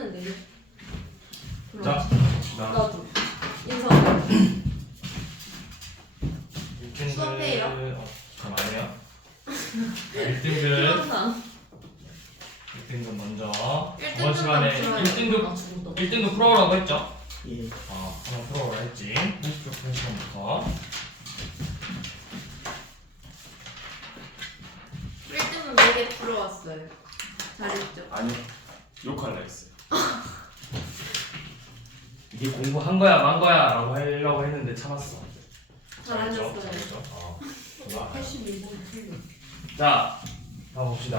했는데. 자, 나도. 인성. 수업해요? 잠깐만요. 1등급 항상. 1등급 먼저. 1등급 저번 시간에 1등급 풀어오라고 했죠? 예. 한번 풀어오라 했지. 30초 시간부터. 1등은 4개 풀어왔어요. 잘했죠? 아니요. 욕할라 했어요. 이게 공부한 거야 만 거야 라고 하려고 했는데 참았어. 잘하셨어요. 잘했죠? 81번 틀려. 자, 한번 봅시다.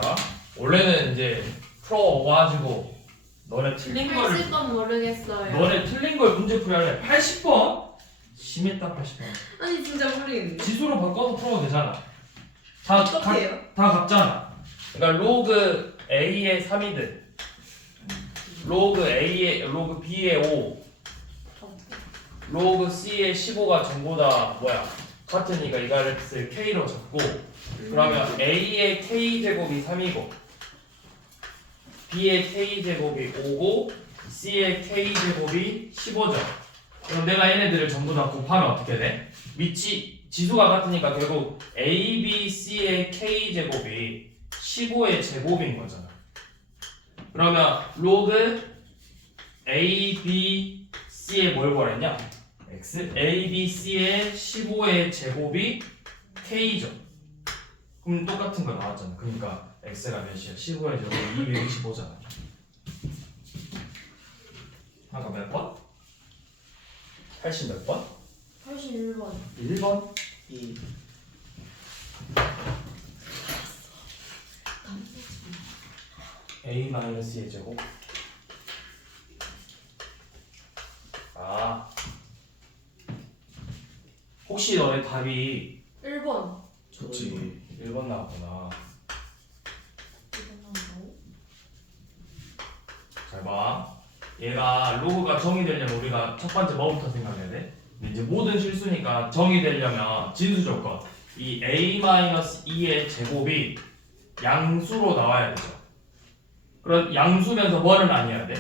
원래는 이제 풀어가지고 너네 틀린 거를 80번 모르겠어요. 너네 틀린 걸 문제풀이 할래. 80번? 심했다 80번. 아니 진짜 모르겠는데. 지수로 바꿔서 풀어도 되잖아. 다 어떡해요? 같잖아. 그러니까 로그 A의 3이든 로그 B의 5 로그 C의 15가 전부 다 같으니까 이거를 K로 잡고 그러면 A의 K제곱이 3이고 B의 K제곱이 5고 C의 K제곱이 15죠. 그럼 내가 얘네들을 전부 다 곱하면 어떻게 돼? 지수가 같으니까 결국 A, B, C의 K제곱이 15의 제곱인 거잖아. 그러면 로그 A, B, C의 뭘 구하랬냐? X A, B, C의 15의 제곱이 K죠. 그럼 똑같은 거 나왔잖아. 그러니까 X가 몇이야? 15의 제곱이 225잖아. 아까 몇 번? 80 몇 번? 81번. 1번? 예. A-의 제곱. 혹시 너네 답이 1번. 좋지 1번 나왔구나. 잘 봐. 얘가 로그가 정의되려면 우리가 첫 번째 뭐부터 생각해야 돼? 근데 이제 모든 실수니까 정의되려면 진수 조건. 이 A-2의 제곱이 양수로 나와야 되죠. 그럼 양수면서 뭐는 아니어야 돼?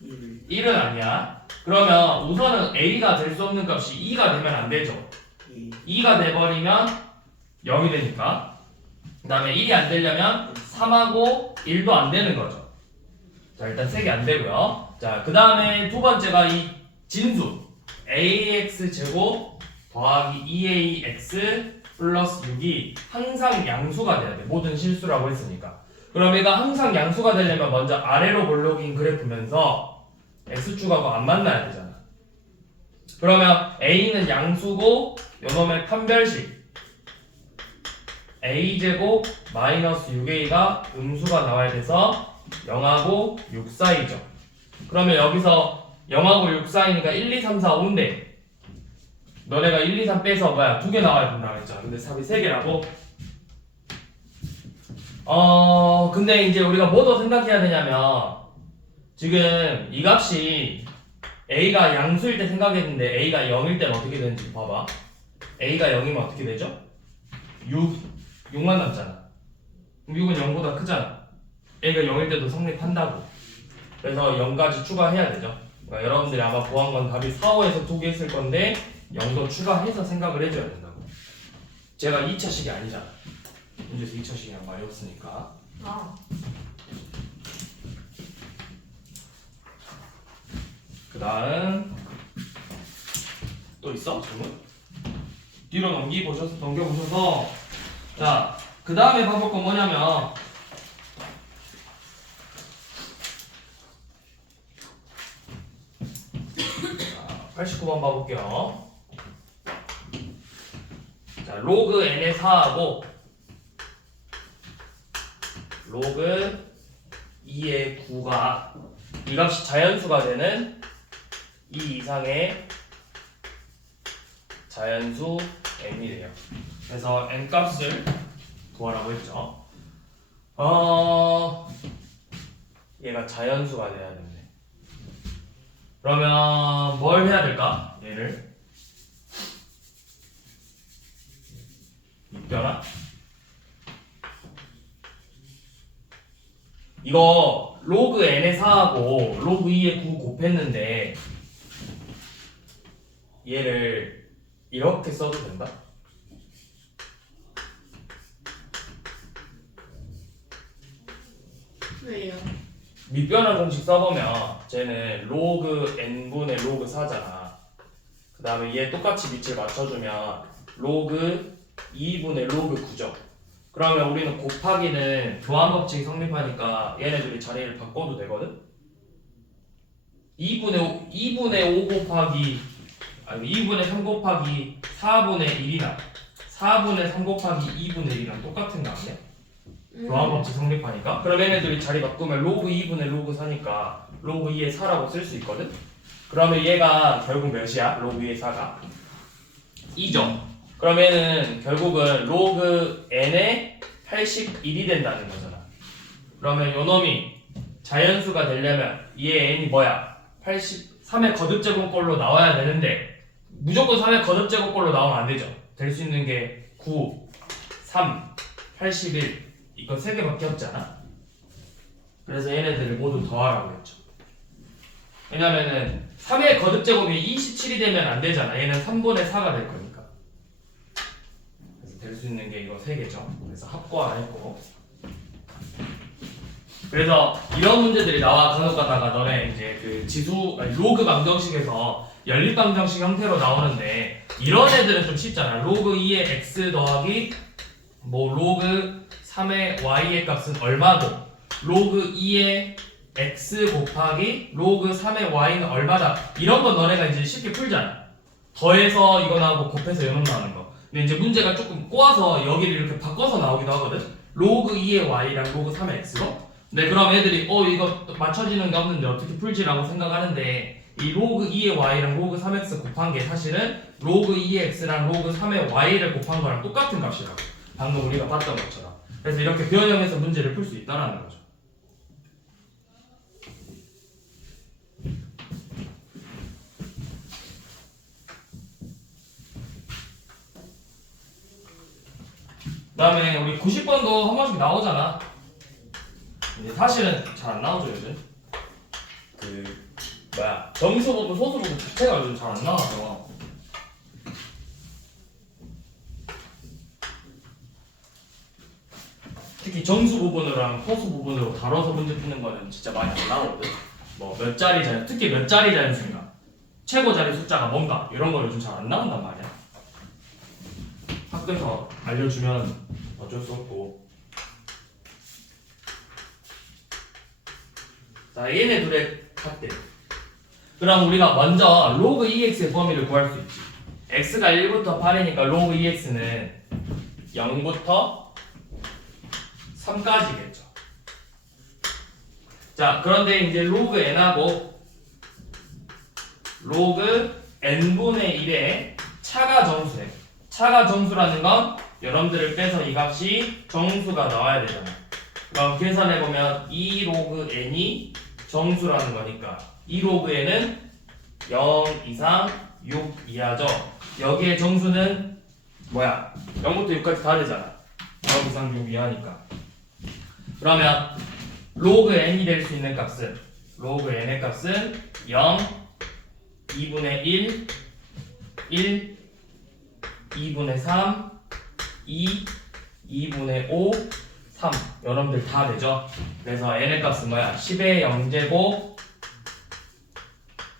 1은 아니야. 그러면 우선은 A가 될 수 없는 값이 2가 되면 안 되죠. 2가 돼버리면 0이 되니까. 그 다음에 1이 안 되려면 3하고 1도 안 되는 거죠. 자, 일단 3개 안 되고요. 자, 그 다음에 두 번째가 이 진수 ax 제곱 더하기 2ax 플러스 6이 항상 양수가 돼야 돼. 모든 실수라고 했으니까. 그럼 얘가 항상 양수가 되려면 먼저 아래로 볼록인 그래프면서 x축하고 안 만나야 되잖아. 그러면 a는 양수고 요놈의 판별식 a제곱 마이너스 6a가 음수가 나와야 돼서 0하고 6 사이죠. 그러면 여기서 0하고 6 사이니까 1, 2, 3, 4, 5인데 너네가 1, 2, 3 빼서 2개 나와야 된다고 했잖아. 근데 삽이 3개라고? 근데 이제 우리가 뭐 더 생각해야 되냐면 지금 이 값이 a가 양수일 때 생각했는데 a가 0일 때는 어떻게 되는지 봐봐. a가 0이면 어떻게 되죠? 6만 남잖아. 6은 0보다 크잖아. a가 0일 때도 성립한다고. 그래서 0까지 추가해야 되죠. 그러니까 여러분들이 아마 구한 건 답이 4, 5에서 2개 있을 건데 0도 추가해서 생각을 해줘야 된다고. 제가 2차식이 아니잖아. 문제에서 2차식이란 말이 없으니까. 그 다음 또 있어? 질문? 뒤로 넘겨보셔서 자, 그 다음에 봐볼 건 뭐냐면 자, 89번 봐볼게요. 자, 로그 n의 4하고 로그 2의 9가 이 값이 자연수가 되는 이 이상의 자연수 n이래요. 그래서 n 값을 구하라고 했죠. 얘가 자연수가 돼야 되는데 그러면 뭘 해야 될까? 얘를 입변화 이거 로그 n의 4하고 로그 2의 9 곱했는데 얘를 이렇게 써도 된다? 왜요? 밑변환 공식 써보면 쟤는 로그 n분의 로그 4잖아. 그 다음에 얘 똑같이 밑을 맞춰주면 로그 2분의 로그 9죠. 그러면 우리는 곱하기는 교환 법칙이 성립하니까 얘네들이 자리를 바꿔도 되거든? 2분의 5 곱하기 아니 2분의 3 곱하기 4분의 1이나 4분의 3 곱하기 2분의 1이랑 똑같은 거 아니야? 교환 법칙 성립하니까. 그럼 얘네들이 자리 바꾸면 로그 2분의 로그 4니까 로그 2의 4라고 쓸 수 있거든? 그러면 얘가 결국 몇이야? 로그 2의 4가 2죠. 그러면은 결국은 로그 n의 81이 된다는 거잖아. 그러면 요 놈이 자연수가 되려면 얘 n이 뭐야? 83의 거듭제곱꼴로 나와야 되는데 무조건 3의 거듭제곱꼴로 나오면 안 되죠. 될 수 있는 게 9, 3, 81 이거 3개밖에 없잖아. 그래서 얘네들을 모두 더하라고 했죠. 왜냐면은 3의 거듭제곱이 27이 되면 안 되잖아. 얘는 3분의 4가 될 거니까. 그래서 될 수 있는 게 이거 3개죠. 그래서 합고하라 했고. 그래서 이런 문제들이 나와 간혹 가다가 너네 이제 그 로그 방정식에서 연립 방정식 형태로 나오는데 이런 애들은 좀 쉽잖아. 로그 2의 x 더하기 뭐 로그 3의 y의 값은 얼마고 로그 2의 x 곱하기 로그 3의 y는 얼마다. 이런 건 너네가 이제 쉽게 풀잖아. 더해서 이거 나오고 곱해서 이놈 나오는 거. 근데 이제 문제가 조금 꼬아서 여기를 이렇게 바꿔서 나오기도 하거든. 로그 2의 y랑 로그 3의 x로. 네, 그럼 애들이 이거 맞춰지는 게 없는데 어떻게 풀지라고 생각하는데 이 로그 2의 y랑 로그 3x 곱한 게 사실은 로그 2의 x랑 로그 3의 y를 곱한 거랑 똑같은 값이라고. 방금 우리가 봤던 것처럼. 그래서 이렇게 변형해서 문제를 풀 수 있다는 거죠. 그 다음에 우리 90번도 한 번씩 나오잖아. 이제 사실은 잘 안 나오죠 요즘. 정수 부분, 소수 부분 자체가 요즘 잘 안 나와서. 특히 정수 부분이랑 소수 부분으로 다뤄서 문제 푸는 거는 진짜 많이 안 나오거든. 뭐 몇 자리 자연, 특히 몇 자리 자연수인가, 최고 자리 숫자가 뭔가 이런 거 요즘 잘 안 나온단 말이야. 학교에서 알려주면 어쩔 수 없고. 자, 얘네 둘의 합들. 그럼 우리가 먼저 로그 2x의 범위를 구할 수 있지. x가 1부터 8이니까 로그 2x는 0부터 3까지겠죠. 자, 그런데 이제 로그 n하고 로그 n분의 1의 차가 정수래. 차가 정수라는 건 여러분들을 빼서 이 값이 정수가 나와야 되잖아. 그럼 계산해보면 2 로그 n이 정수라는 거니까 2 로그 n은 0 이상 6 이하죠. 여기에 정수는 뭐야? 0부터 6까지 다 되잖아. 0 이상 6 이하니까. 그러면 로그 n이 될 수 있는 값은 로그 n의 값은 0, 2분의 1, 1, 2분의 3, 2, 2분의 5, 3 여러분들 다 되죠? 그래서 n의 값은 뭐야? 10의 0제곱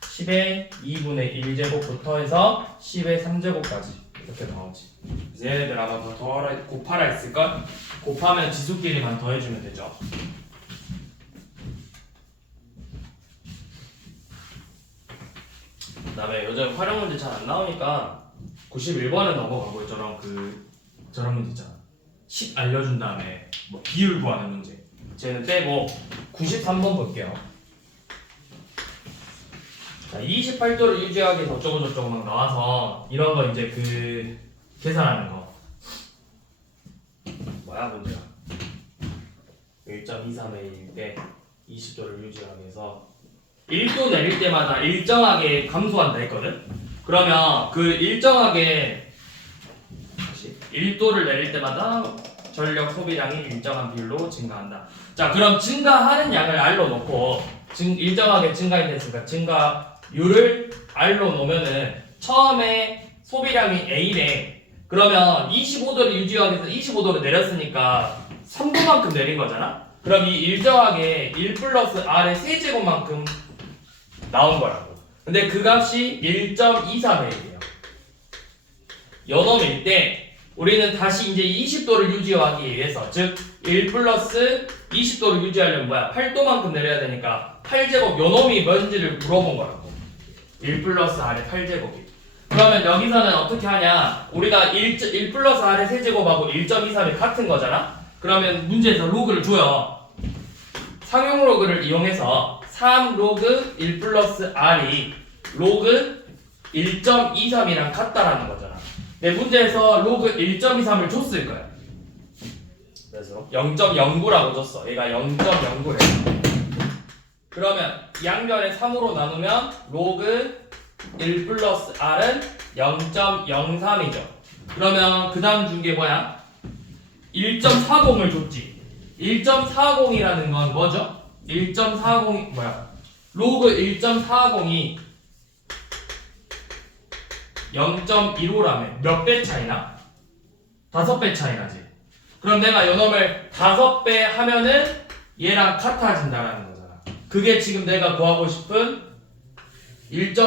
10의 2분의 1제곱부터 해서 10의 3제곱까지 이렇게 나오지. 그래서 얘네들 아마 더 곱하라 했을걸? 곱하면 지수끼리만 더해주면 되죠. 그 다음에 요즘 활용 문제 잘 안 나오니까 91번은 넘어가고 저런 문제 있잖아. 10 알려준 다음에 뭐 비율 구하는 문제. 쟤는 빼고 93번 볼게요. 자, 28도를 유지하기 위해서 어쩌고 막 나와서 이런 거 이제 계산하는 거. 뭐야 문제가? 1.23일 때 20도를 유지하기 위해서 1도 내릴 때마다 일정하게 감소한다 했거든? 그러면 그 일정하게 1도를 내릴 때마다 전력 소비량이 일정한 비율로 증가한다. 자, 그럼 증가하는 양을 R로 놓고 일정하게 증가했으니까 증가율을 R로 놓으면은 처음에 소비량이 A래. 그러면 25도를 유지하기 위해서 25도를 내렸으니까 3도만큼 내린 거잖아? 그럼 이 일정하게 1 플러스 R의 세제곱만큼 나온 거라고. 근데 그 값이 1.23A예요. 요놈일 때 우리는 다시 이제 20도를 유지하기 위해서, 즉 1 플러스 20도를 유지하려면 뭐야? 8도만큼 내려야 되니까 8제곱 요놈이 뭔지를 물어본 거라고. 1 플러스 R의 8제곱이. 그러면 여기서는 어떻게 하냐? 우리가 1 플러스 R의 세제곱하고 1.23이 같은 거잖아? 그러면 문제에서 로그를 줘요. 상용 로그를 이용해서 3 로그 1 플러스 R이 로그 1.23이랑 같다라는 거잖아. 내 문제에서 로그 1.23을 줬을 거야. 그래서 0.09라고 줬어. 얘가 0.09래. 그러면 양변에 3으로 나누면 로그 1 플러스 R은 0.03이죠. 그러면 그 다음 준 게 뭐야? 1.40을 줬지. 1.40이라는 건 뭐죠? 1.40이 뭐야? 로그 1.40이 0.15라면 몇 배 차이나? 5배 차이 나지. 그럼 내가 요놈을 5배 하면은 얘랑 같아진다라는 거잖아. 그게 지금 내가 구하고 싶은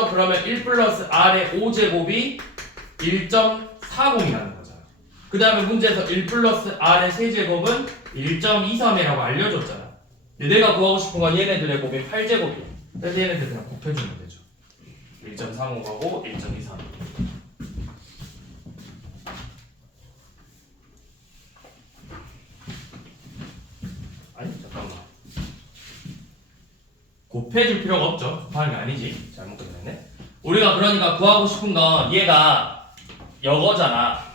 그러면 1 플러스 R의 5제곱이 1.40이라는 거잖아. 그 다음에 문제에서 1 플러스 R의 세제곱은 1.23이라고 알려줬잖아. 근데 내가 구하고 싶은 건 얘네들의 곱이 8제곱이야. 그래서 얘네들 그냥 곱해주면 되죠. 1.35하고 1.23. 아니 잠깐만. 곱해줄 필요가 없죠. 곱하는 게 아니지. 잘못 그렸네. 우리가 그러니까 구하고 싶은 건 얘가 여거잖아.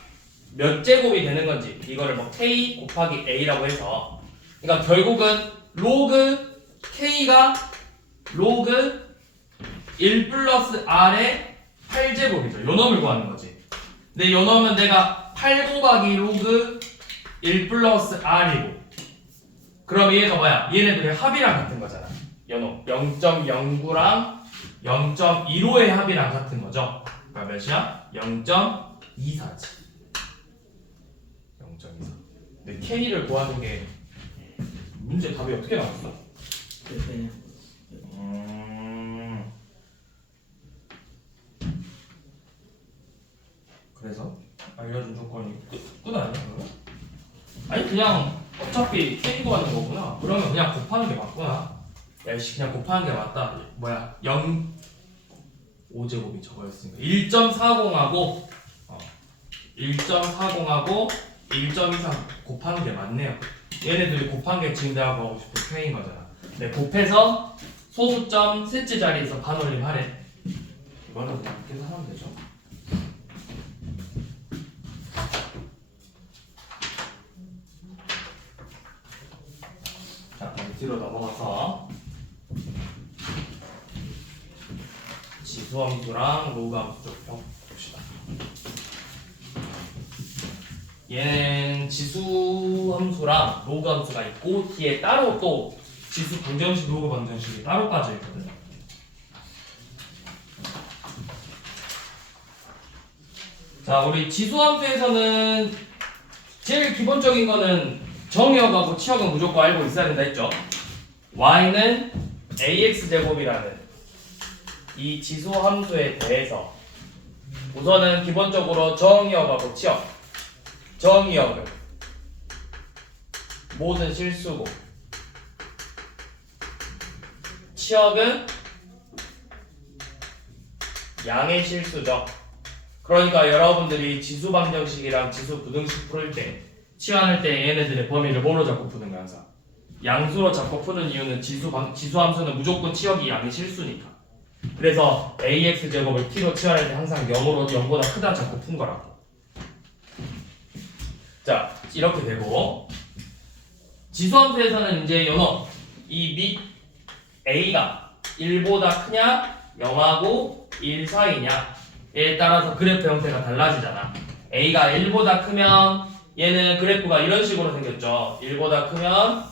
몇 제곱이 되는 건지 이거를 뭐 k 곱하기 a라고 해서, 그러니까 결국은 로그 k가 로그 1 플러스 r의 8제곱이죠. 요 놈을 구하는 거지. 근데 요 놈은 내가 8 곱하기 로그 1 플러스 r이고, 그럼 얘가 뭐야? 얘네들의 합이랑 같은 거잖아. 요 놈 0.09랑 0.15의 합이랑 같은 거죠. 그러니까 몇이야? 0.24지. 0.24. 근데 k를 구하는 게 문제 답이 어떻게 나왔어? 그래서 알려준 조건이 끝 아니야 그러면? 아니 그냥 어차피 k 구하는 거구나. 그러면 그냥 곱하는 게 맞구나. 야씨 그냥 곱하는 게 맞다. 뭐야 5제곱이 저거였으니까 1.40하고 1.40하고 1.23 곱하는 게 맞네요. 얘네들이 곱한 게 지금 내가 구하고 싶은 k인 거잖아. 네, 곱해서 소수점 셋째 자리에서 반올림 하래. 이거는 그냥 계산하면 되죠. 자, 뒤로 넘어가서 지수함수랑 로그함수 쪽 봅시다. 얘는 지수함수랑 로그함수가 있고 뒤에 따로 또 지수 방정식, 로그 방정식이 따로 빠져 있거든. 자, 우리 지수함수에서는 제일 기본적인 거는 정의역하고 치역은 무조건 알고 있어야 된다 했죠. y는 ax제곱이라는 이 지수함수에 대해서 우선은 기본적으로 정의역하고 치역, 정의역은 모든 실수고 치역은 양의 실수죠. 그러니까 여러분들이 지수 방정식이랑 지수 부등식 풀 때 치환할 때 얘네들의 범위를 뭐로 잡고 푸는 거야 항상? 양수로 잡고 푸는 이유는 지수함수는 무조건 치역이 양의 실수니까. 그래서 ax 제곱을 t로 치환할 때 항상 0보다 크다 잡고 푼 거라고. 자, 이렇게 되고 지수함수에서는 이제 요놈 이 밑 a가 1보다 크냐 0하고 1 사이냐에 따라서 그래프 형태가 달라지잖아. a가 1보다 크면 얘는 그래프가 이런 식으로 생겼죠. 1보다 크면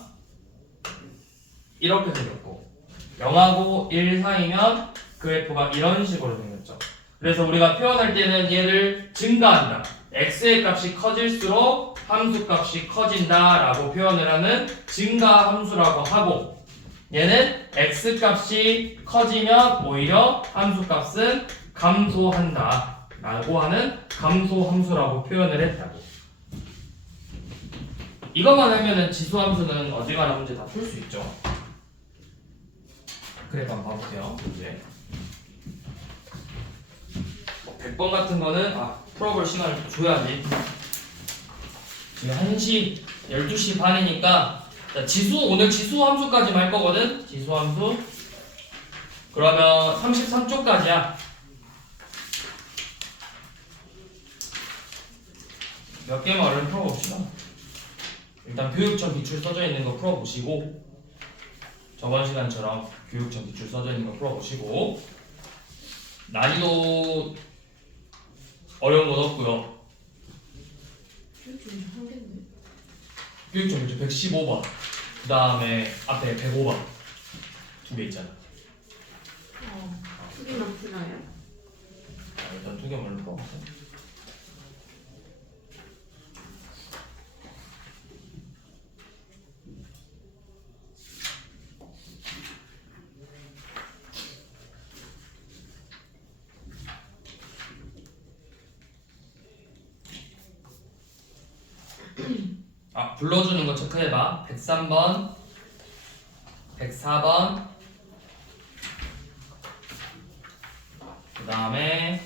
이렇게 생겼고 0하고 1 사이면 그래프가 이런 식으로 생겼죠. 그래서 우리가 표현할 때는 얘를 증가한다. x의 값이 커질수록 함수 값이 커진다 라고 표현을 하는 증가 함수라고 하고 얘는 x 값이 커지면 오히려 함수 값은 감소한다 라고 하는 감소 함수라고 표현을 했다고. 이것만 하면은 지수 함수는 어지간한 문제 다 풀 수 있죠. 그래프 한번 봐보세요. 이제 100번 같은 거는 풀어볼 시간을 줘야지. 지금 1시 12시 반이니까 오늘 지수 함수까지 할 거거든. 지수 함수 그러면 33쪽까지야. 몇 개만 얼른 풀어봅시다. 일단 교육청 기출 써져 있는 거 풀어보시고 저번 시간처럼 교육청 기출 써져 있는 거 풀어보시고 난이도 어려운 건 없고요. 교육중 한 개인데. 교육청 기출 115번 그 다음에 앞에 105번 두 개 있잖아. 두 개만 풀어요? 일단 두 개만 풀어보세요. 불러주는 거 체크해봐. 103번 104번 그 다음에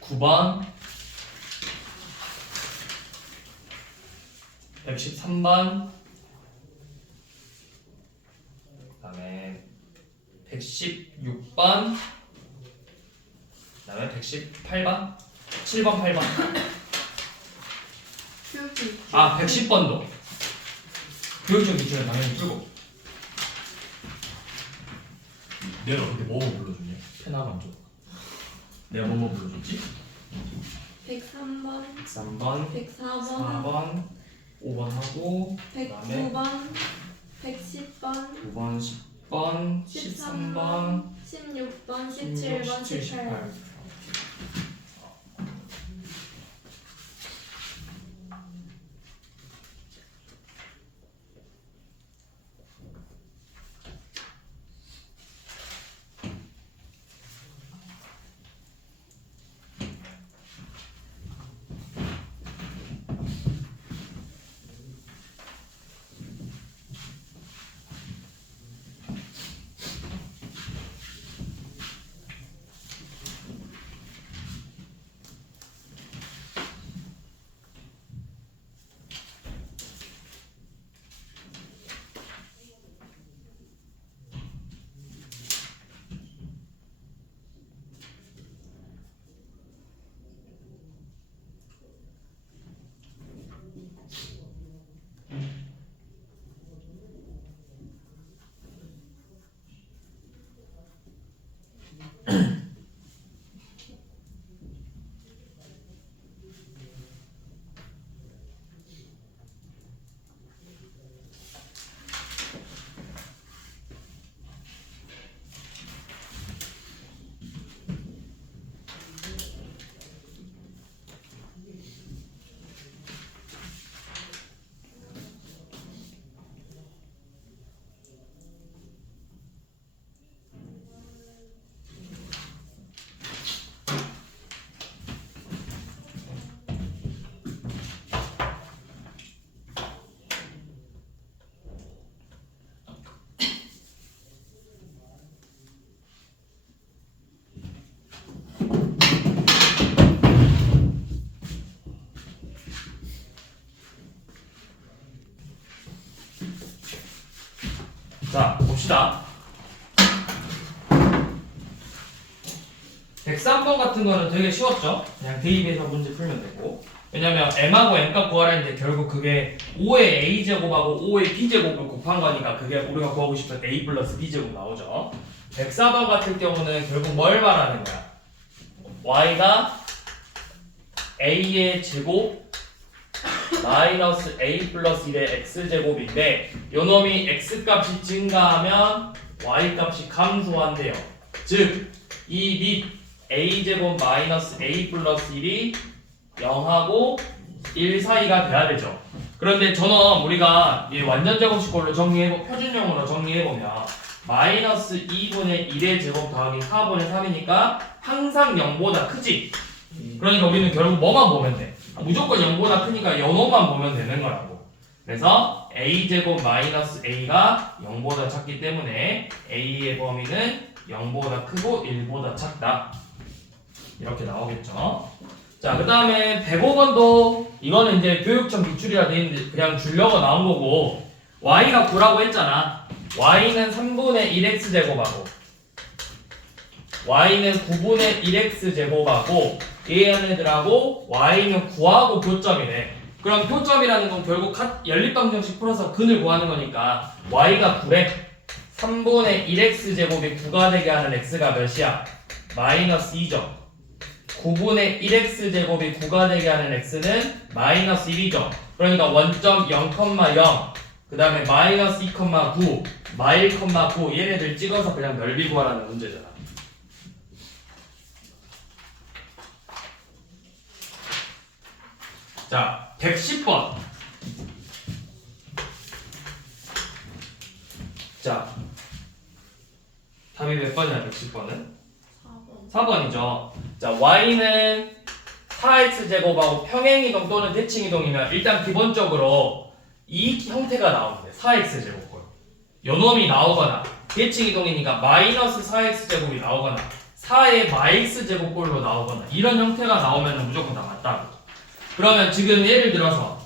109번 113번 그 다음에 116번 그 다음에 118번 7번 8번 교육중 110번도 교육적 기출은 당연히 풀고. 내가 어떻게 뭐 불러줬냐? 펜 하나만 줘. 내가 뭐 불러줬지? 103번 3번 104번 4번 5번 하고 109번 110번 9번 10번 13번 16번 16, 17번 17, 18 18 자, 봅시다. 103번 같은 거는 되게 쉬웠죠? 그냥 대입해서 문제 풀면 되고. 왜냐면 m하고 m값 구하라 했는데 결국 그게 5의 a제곱하고 5의 b제곱을 곱한 거니까 그게 우리가 구하고 싶은 a 플러스 b제곱 나오죠. 104번 같은 경우는 결국 뭘 말하는 거야? y가 a의 제곱 마이너스 a 플러스 1의 x제곱인데 요놈이 x값이 증가하면 y값이 감소한대요. 즉 이 및 a제곱 마이너스 a 플러스 1이 0하고 1 사이가 돼야 되죠. 그런데 저는 우리가 이 완전 제곱식꼴로 표준형으로 정리해보면 마이너스 2분의 1의 제곱 더하기 4분의 3이니까 항상 0보다 크지. 그러니까 우리는 결국 뭐만 보면 돼? 무조건 0보다 크니까 연호만 보면 되는 거라고. 그래서 a제곱 마이너스 a가 0보다 작기 때문에 a의 범위는 0보다 크고 1보다 작다. 이렇게 나오겠죠. 자, 그 다음에 105번도 이거는 이제 교육청 기출이라 돼 있는데 그냥 주려고 나온 거고 y가 9라고 했잖아. y는 3분의 1x 제곱하고 y는 9분의 1x 제곱하고 얘네들하고 y는 9하고 교점이래. 그럼 교점이라는 건 결국 연립방정식 풀어서 근을 구하는 거니까 y가 9래. 3분의 1x 제곱이 9가 되게 하는 x가 몇이야? 마이너스 2죠. 9분의 1x 제곱이 9가 되게 하는 x는 마이너스 1이죠. 그러니까 원점 0,0 그 다음에 마이너스 2,9 마1,9 얘네들 찍어서 그냥 넓이 구하라는 문제잖아. 자, 110번. 자, 답이 몇 번이야, 110번은? 4번. 4번이죠. 자, y는 4x제곱하고 평행이동 또는 대칭이동이면 일단 기본적으로 이 형태가 나오는데 4x제곱꼴. 요놈이 나오거나 대칭이동이니까 마이너스 4x제곱이 나오거나 4의 마x제곱꼴로 나오거나 이런 형태가 나오면 무조건 다 맞다고. 그러면 지금 예를 들어서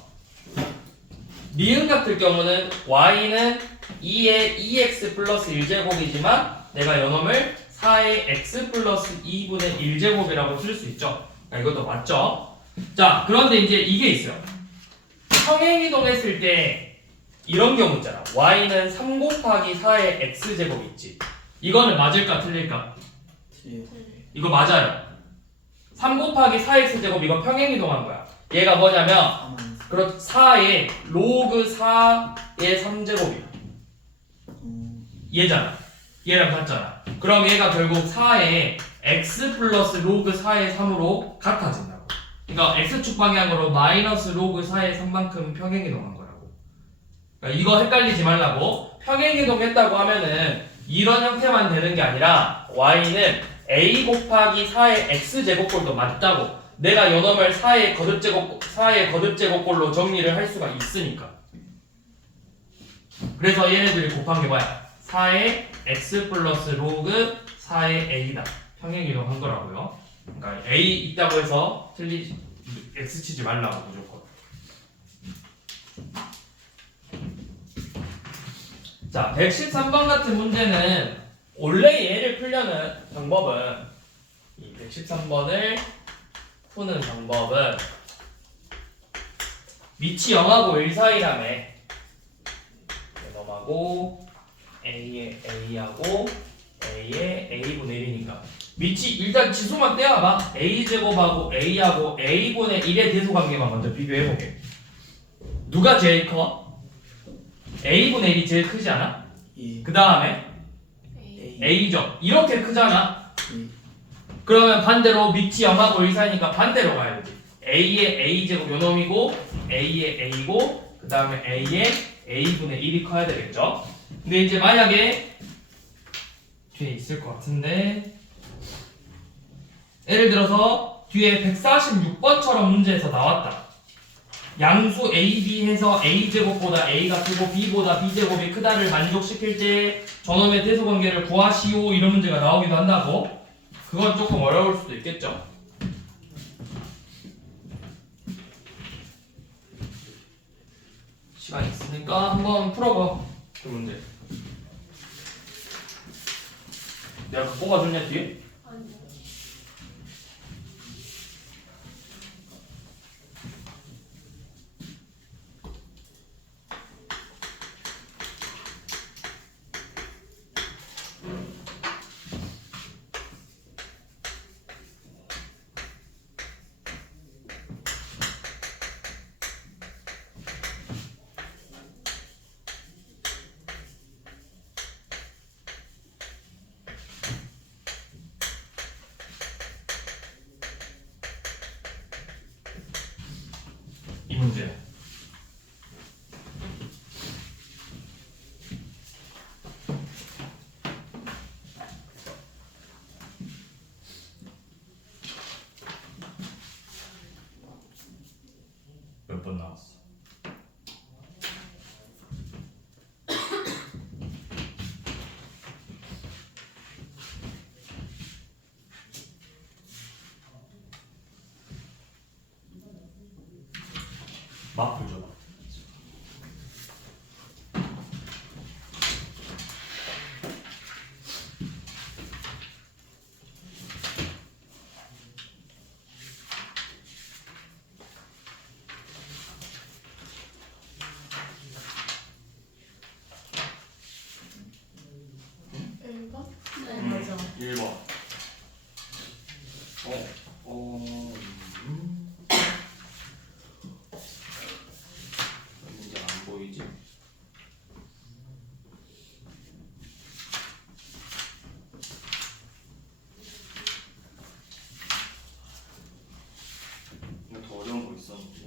미음 같을 경우는 y는 2의 2x 플러스 1제곱이지만 내가 요놈을 4의 x 플러스 2분의 1제곱이라고 쓸 수 있죠. 이것도 맞죠? 자, 그런데 이제 이게 있어요. 평행이동 했을 때 이런 경우 있잖아. y는 3 곱하기 4의 x제곱 있지. 이거는 맞을까 틀릴까? 이거 맞아요. 3 곱하기 4x제곱 이거 평행이동한 거야. 얘가 뭐냐면 4의 로그 4의 3제곱이야. 얘잖아. 얘랑 같잖아. 그럼 얘가 결국 4의 x 플러스 로그 4의 3으로 같아진다고. 그러니까 x축 방향으로 마이너스 로그 4의 3만큼 평행이동한 거라고. 그러니까 이거 헷갈리지 말라고. 평행이동했다고 하면은 이런 형태만 되는 게 아니라 y는 a 곱하기 4의 x제곱꼴도 맞다고. 내가 요놈을 4의 거듭제곱꼴로 정리를 할 수가 있으니까. 그래서 얘네들이 곱한 게 뭐야? 4의 x 플러스 로그 4의 a다. 평행이동한 거라고요. 그러니까 a 있다고 해서 x 치지 말라고 무조건. 자, 113번 같은 문제는 원래 얘를 풀려는 방법은 이 113번을 푸는 방법은 밑이 0하고 1 사이라며. 넘하고 a의 a하고 a의 a분의 1이니까 밑이 일단 지수만 떼어봐. a제곱하고 a하고 a분의 1의 대소관계만 먼저 비교해보게. 누가 제일 커? a분의 1이 제일 크지 않아? 그 다음에 a죠. 이렇게 크잖아. 그러면 반대로 밑이 0하고 1 사이니까 반대로 가야 되지. a의 a제곱 요놈이고 a의 a고 그 다음에 a의 a분의 1이 커야 되겠죠. 근데 이제 만약에 뒤에 있을 것 같은데 예를 들어서 뒤에 146번처럼 문제에서 나왔다. 양수 a, b 해서 a제곱보다 a가 크고 b보다 b제곱이 크다를 만족시킬 때 저놈의 대소관계를 구하시오 이런 문제가 나오기도 한다고. 그건 조금 어려울 수도 있겠죠. 시간 있으니까 한번 풀어봐. 그 문제. 내가 그거 뽑아줬냐 뒤에? 아니요. 마플 줘봐. 네, 맞아. 1번. 문제가 안 보이지? 이거 더 어려운 거 있었는데.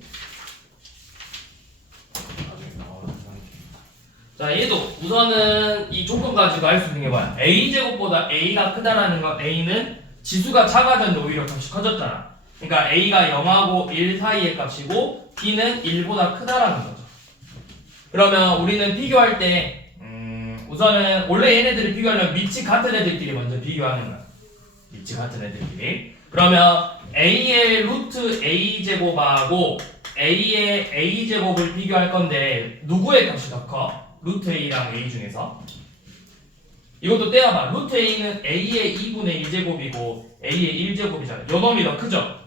나중에 나와서 생각해. 자, 얘도 우선은 이 조건 가지고 알 수 있는 게 뭐야? a 제곱보다 a가 크다라는 건 a는 지수가 작아졌는데 오히려 값이 커졌잖아. 그러니까 a가 0하고 1 사이의 값이고 b는 1보다 크다라는 거죠. 그러면 우리는 비교할 때 우선은 원래 얘네들을 비교하려면 밑이 같은 애들끼리 먼저 비교하는 거야. 밑이 같은 애들끼리. 그러면 a의 루트 a 제곱하고 a의 a 제곱을 비교할 건데 누구의 값이 더 커? 루트 a랑 a 중에서 이것도 떼어봐. 루트 a는 a의 2분의 1제곱이고 a의 1제곱이잖아. 요 놈이 더 크죠?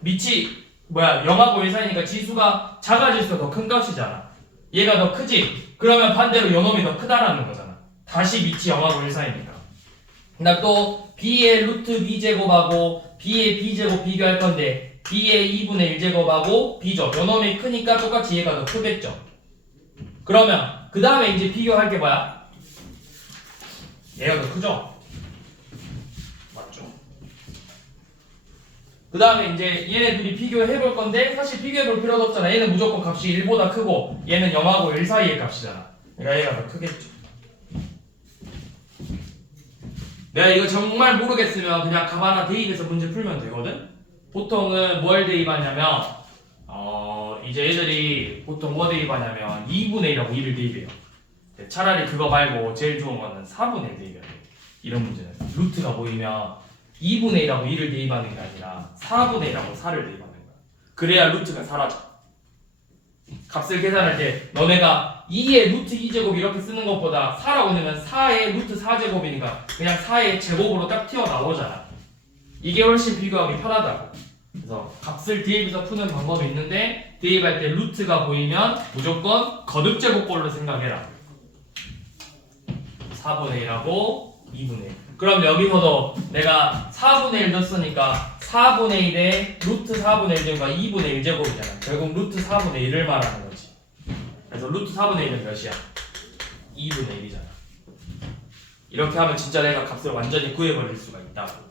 밑이 0하고 1 사이니까 지수가 작아질수록 더 큰 값이잖아. 얘가 더 크지? 그러면 반대로 요 놈이 더 크다라는 거잖아. 다시 밑이 0하고 1 사이니까. 그다음 또 b의 루트 b제곱하고 b의 b제곱 비교할 건데 b의 2분의 1제곱하고 b죠. 요 놈이 크니까 똑같이 얘가 더 크겠죠. 그러면 그 다음에 이제 비교할 게 뭐야? 얘가 더 크죠? 맞죠? 그 다음에 이제 얘네들이 비교해 볼 건데 사실 비교해 볼 필요도 없잖아. 얘는 무조건 값이 1보다 크고 얘는 0하고 1 사이의 값이잖아. 그러니까 얘가 더 크겠죠. 내가 이거 정말 모르겠으면 그냥 값 하나 대입해서 문제 풀면 되거든? 보통은 뭘 대입하냐면 이제 얘들이 보통 뭐 대입하냐면 2분의 1하고 1을 대입해요. 차라리 그거 말고 제일 좋은 거는 4분의 1 대입해야 돼. 이런 문제는 루트가 보이면 2분의 1하고 1을 대입하는 게 아니라 4분의 1하고 4를 대입하는 거야. 그래야 루트가 사라져. 값을 계산할 때 너네가 2의 루트 2제곱 이렇게 쓰는 것보다 4라고 넣으면 4의 루트 4제곱이니까 그냥 4의 제곱으로 딱 튀어나오잖아. 이게 훨씬 비교하기 편하다고. 그래서 값을 대입해서 푸는 방법이 있는데 대입할 때 루트가 보이면 무조건 거듭제곱꼴로 생각해라. 4분의 1하고 2분의 1. 그럼 여기서도 내가 4분의 1 넣었으니까 4분의 1에 루트 4분의 1제곱과 2분의 1제곱이잖아. 결국 루트 4분의 1을 말하는 거지. 그래서 루트 4분의 1은 몇이야? 2분의 1이잖아. 이렇게 하면 진짜 내가 값을 완전히 구해버릴 수가 있다고.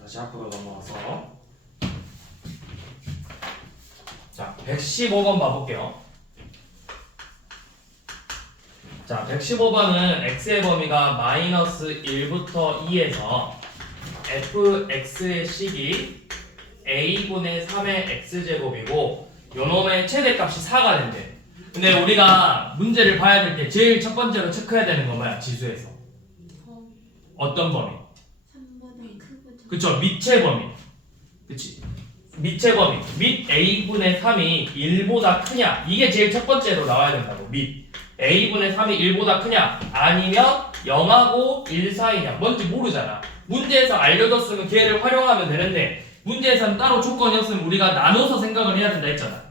다시 앞으로 넘어가서 자 115번 봐볼게요. 자 115번은 x의 범위가 마이너스 1부터 2에서 fx의 식이 a분의 3의 x제곱이고 요놈의 최대값이 4가 된대. 근데 우리가 문제를 봐야 될 때 제일 첫 번째로 체크해야 되는 건 뭐야? 지수에서 어떤 범위? 그쵸, 밑의 범위. 그치? 밑의 범위. 밑 a분의 3이 1보다 크냐? 이게 제일 첫 번째로 나와야 된다고. 밑 a분의 3이 1보다 크냐? 아니면 0하고 1 사이냐? 뭔지 모르잖아. 문제에서 알려줬으면 걔를 활용하면 되는데 문제에서는 따로 조건이 없으면 우리가 나눠서 생각을 해야 된다 했잖아.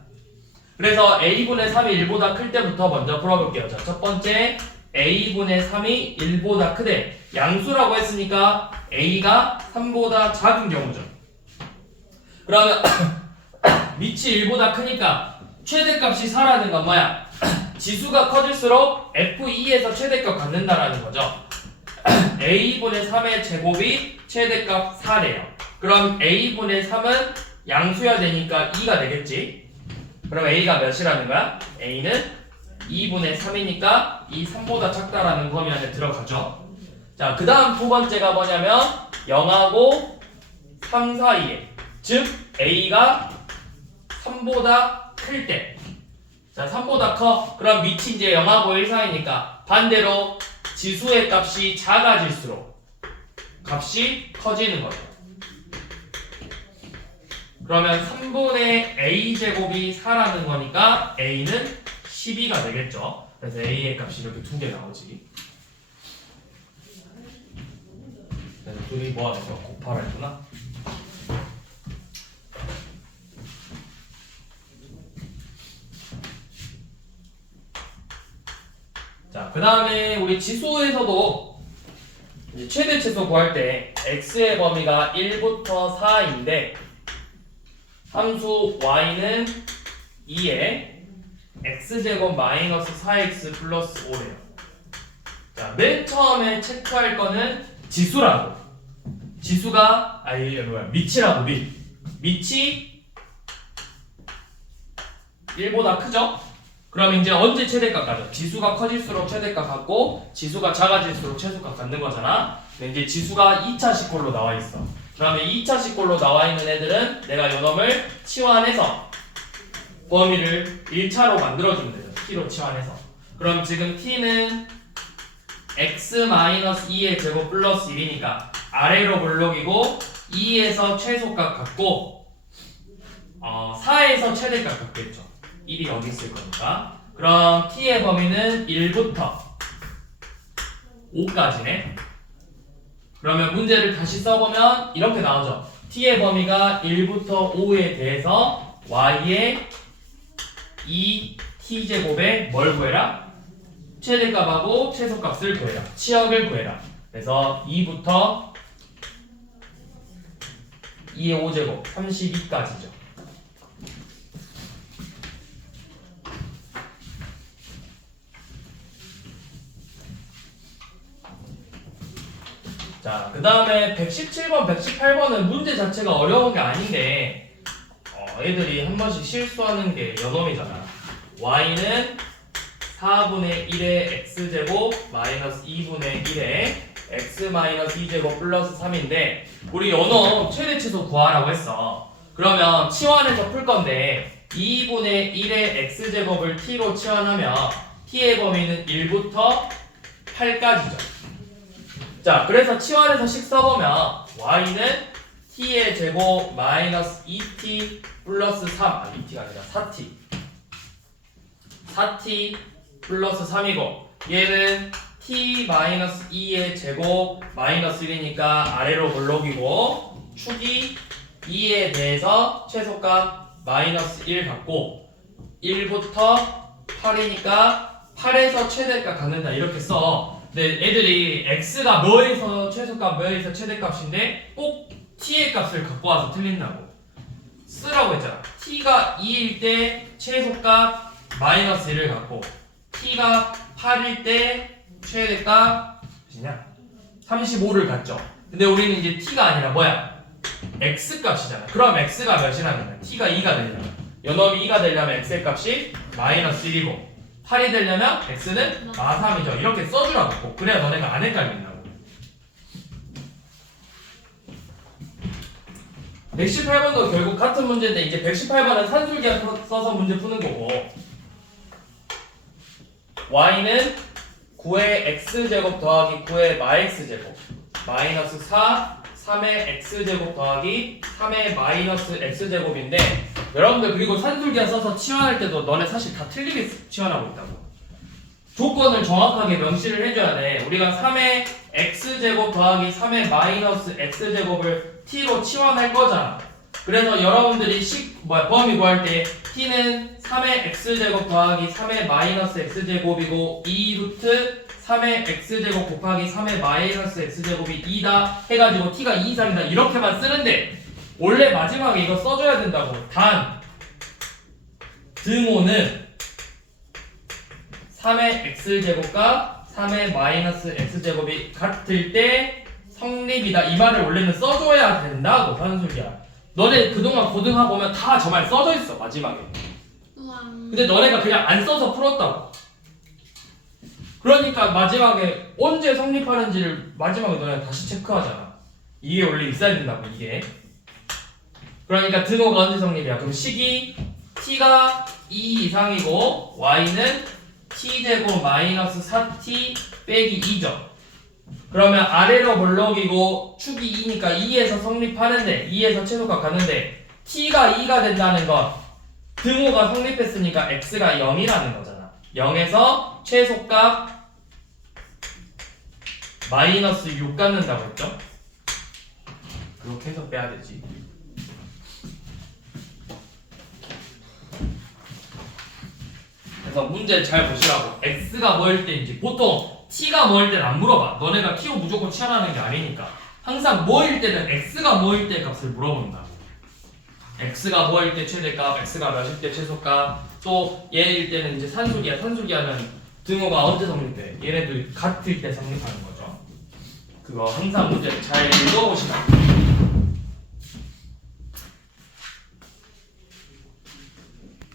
그래서 a분의 3이 1보다 클 때부터 먼저 풀어볼게요. 자, 첫 번째 a분의 3이 1보다 크대. 양수라고 했으니까 a가 3보다 작은 경우죠. 그러면 밑이 1보다 크니까 최대값이 4라는 건 뭐야? 지수가 커질수록 f2에서 최대값 갖는다라는 거죠. a분의 3의 제곱이 최대값 4래요. 그럼 a분의 3은 양수여야 되니까 2가 되겠지. 그럼 a가 몇이라는 거야? a는 2분의 3이니까 이 3보다 작다라는 범위 안에 들어가죠. 자, 그 다음 두 번째가 뭐냐면 0하고 3 사이에, 즉 a가 3보다 클 때. 자, 3보다 커. 그럼 밑이 이제 0하고 1 사이니까 반대로 지수의 값이 작아질수록 값이 커지는 거죠. 그러면 3분의 a제곱이 4라는 거니까 a는 12가 되겠죠. 그래서 a의 값이 이렇게 두 개 나오지. 그래서 둘이 뭐하면서 곱하라 했구나. 자, 그 다음에 우리 지수에서도 이제 최대 최소 구할 때 x의 범위가 1부터 4인데 함수 y는 2에 x제곱 마이너스 4x 플러스 5래요. 자, 맨 처음에 체크할 거는 지수라고. 지수가 밑이라고. 밑이 1보다 크죠? 그럼 이제 언제 최대값 가죠? 지수가 커질수록 최대값 같고 지수가 작아질수록 최소값 갖는 거잖아. 근데 이제 지수가 2차식 꼴로 나와 있어. 그러면 2차식 꼴로 나와 있는 애들은 내가 요놈을 치환해서 범위를 1차로 만들어주면 되죠. t로 치환해서. 그럼 지금 t는 x-2의 제곱 플러스 1이니까 아래로 블록이고 2에서 최소값 갖고 4에서 최대값 갖겠죠. 1이 여기 있을 거니까. 그럼 t의 범위는 1부터 5까지네. 그러면 문제를 다시 써보면 이렇게 나오죠. t의 범위가 1부터 5에 대해서 y의 2t제곱에 뭘 구해라? 최대값하고 최소값을 구해라. 치역을 구해라. 그래서 2부터 2의 5제곱 32까지죠. 자, 그 다음에 117번, 118번은 문제 자체가 어려운 게 아닌데 애들이 한 번씩 실수하는 게 여놈이잖아. y는 4분의 1의 x제곱 마이너스 2분의 1의 x 마이너스 2제곱 플러스 3인데 우리 요놈 최대 최소 구하라고 했어. 그러면 치환해서 풀 건데 2분의 1의 x제곱을 t로 치환하면 t의 범위는 1부터 8까지죠. 자, 그래서 치환해서 식 써보면 y는 t의 제곱 마이너스 2t 플러스 3 2t가 아니라 4t 4t 플러스 3이고 얘는 t 마이너스 2의 제곱 마이너스 1이니까 아래로 블록이고 축이 2에 대해서 최소값 마이너스 1 갖고 1부터 8이니까 8에서 최대값 갖는다 이렇게 써. 근데 애들이 x가 뭐에서 최소값 뭐에서 최대값인데 꼭 t의 값을 갖고 와서 틀린다고 쓰라고 했잖아. t가 2일 때 최소값 마이너스 1을 갖고 t가 8일 때 최대값 몇이냐? 35를 갖죠. 근데 우리는 이제 t가 아니라 뭐야? x 값이잖아. 그럼 x가 몇이라면 t가 2가 되려면 요놈이 2가 되려면 x의 값이 마이너스 1이고 8이 되려면 x는 마3이죠. 이렇게 써주라고. 그래야 너네가 안 헷갈린다고. 118번도 결국 같은 문제인데 이제 118번은 산술기하 써서 문제 푸는 거고 y는 9의 x제곱 더하기 9의 마x제곱 마이너스 4 3의 x제곱 더하기 3의 마이너스 x제곱인데 여러분들 그리고 산술기하 써서 치환할 때도 너네 사실 다 틀리게 치환하고 있다고. 조건을 정확하게 명시를 해줘야 돼. 우리가 3의 x제곱 더하기 3의 마이너스 x제곱을 t로 치환할 거잖아. 그래서 여러분들이 범위 구할 때 t는 3의 x제곱 더하기 3의 마이너스 x제곱이고 2루트 3의 x제곱 곱하기 3의 마이너스 x제곱이 2다 해가지고 t가 2 이상이다 이렇게만 쓰는데 원래 마지막에 이거 써줘야 된다고. 단 등호는 3의 x제곱과 3의 마이너스 x제곱이 같을 때 성립이다 이 말을 원래는 써줘야 된다고. 산술기야 너네 그동안 고등학 보면 다 저 말 써져 있어 마지막에. 근데 너네가 그냥 안 써서 풀었다고. 그러니까 마지막에 언제 성립하는지를 마지막에 너네가 다시 체크하잖아. 이게 원래 있어야 된다고 이게. 그러니까 등호가 언제 성립이야? 그럼 식이 t가 2 이상이고 y는 t제곱 마이너스 4t 빼기 2죠. 그러면 아래로 블록이고 축이 2니까 2에서 성립하는데 2에서 최소값 가는데 t가 2가 된다는 건 등호가 성립했으니까 x가 0이라는 거잖아. 0에서 최소값 마이너스 6 갖는다고 했죠? 그렇게 해서 빼야 되지. 그래서 문제 잘 보시라고. x가 뭐일 때인지 보통 t가 뭐일 때는 안 물어봐. 너네가 t로 무조건 치환하는 게 아니니까. 항상 뭐일 때는 x가 뭐일 때 값을 물어본다. x가 뭐일 때 최대값, x가 몇일 때 최소값. 또 얘일 때는 이제 산술이야. 산술이야는 등호가 언제 성립돼? 얘네들 같을 때 성립하는 거죠. 그거 항상 문제 잘 읽어보시면